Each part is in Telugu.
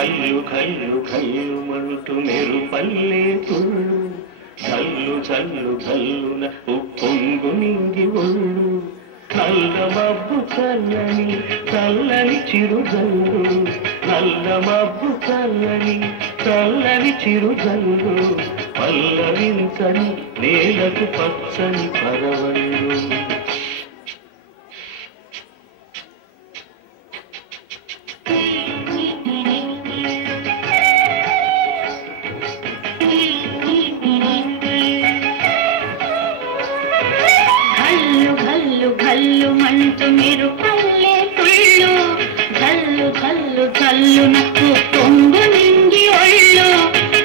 కల్లు కల్లు కల్లుమంటూ మెరుపల్లే తుళ్ళు చల్లు చల్లు చల్లున ఉప్పొంగు నింగి ఒళ్ళు నల్ల మబ్బు చల్లని చల్లని చిరుజల్లు నల్ల మబ్బు చల్లని చల్లని చిరుజల్లు పల్లవించని నేలకు పచ్చని పరవళ్ళు మంచు మీరు పల్లె తుళ్ళు జల్లు జల్లు జల్లున పొంగు నింగి ఒళ్ళు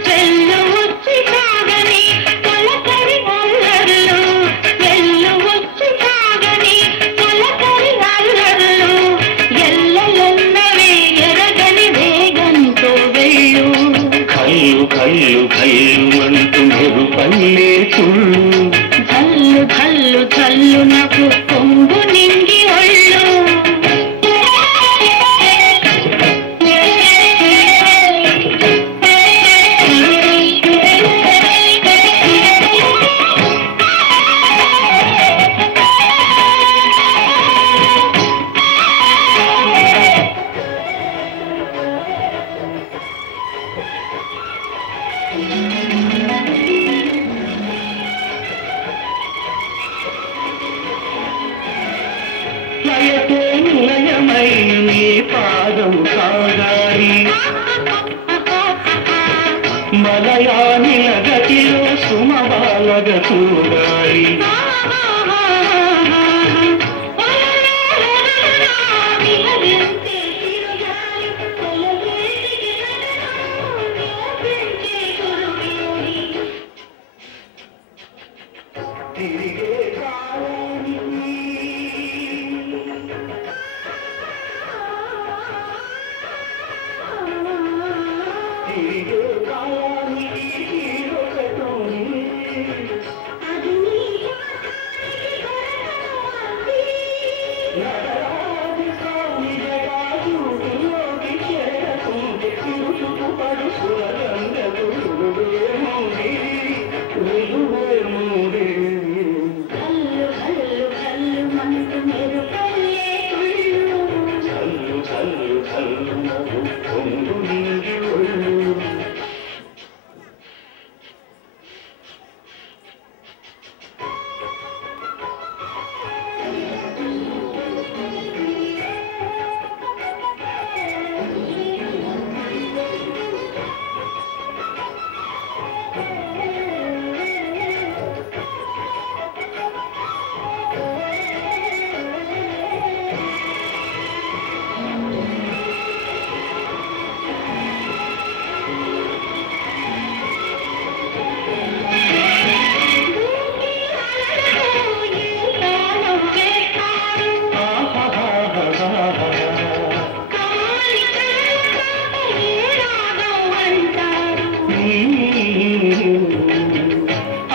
చెల్లు వచ్చి సాగని తొలకరి అల్లర్లు ఎల్లు వచ్చి సాగని తొలకరి అల్లర్లు ఎల్లెల్లవే ఎరగని వేగంతో వెళ్ళు కల్లు కల్లు కల్లుమంటూ మెరు పల్లె తుళ్ళు జల్లు జల్లు జల్లు నాకు పొంగు నింగి ఒళ్ళు లయమైన నీ పాదం సాగాలి మలయానిల గతిలో సుమబాలగ చూడాలి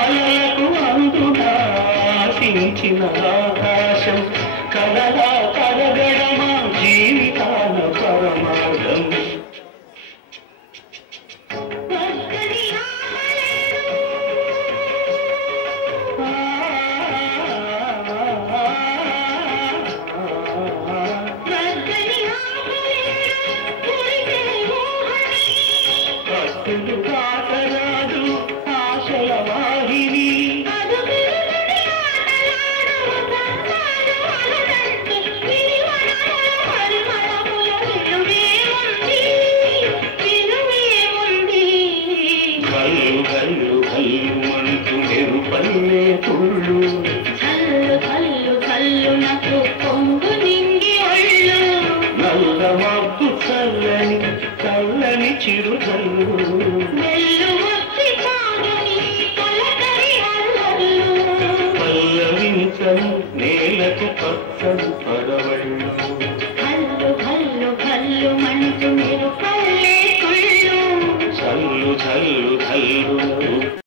అలలకు అందుగా ఆశించిన ఆకాశం కలలా కలగడమా జీవితాల పరమార్థం కాకరాదు ఆశల వాహిని కల్లు కల్లు కల్లుమంటూ మెరు పల్లె తుళ్ళు చల్లు చల్లు చల్లు నాకు పొంగు నింగి ఒళ్ళు నల్ల మబ్బు చల్లని చల్లని చిరుజల్లు వెళ్ళు వచ్చి సాగని తొలకరి అల్లర్లు పల్లవించని నేలకు పచ్చని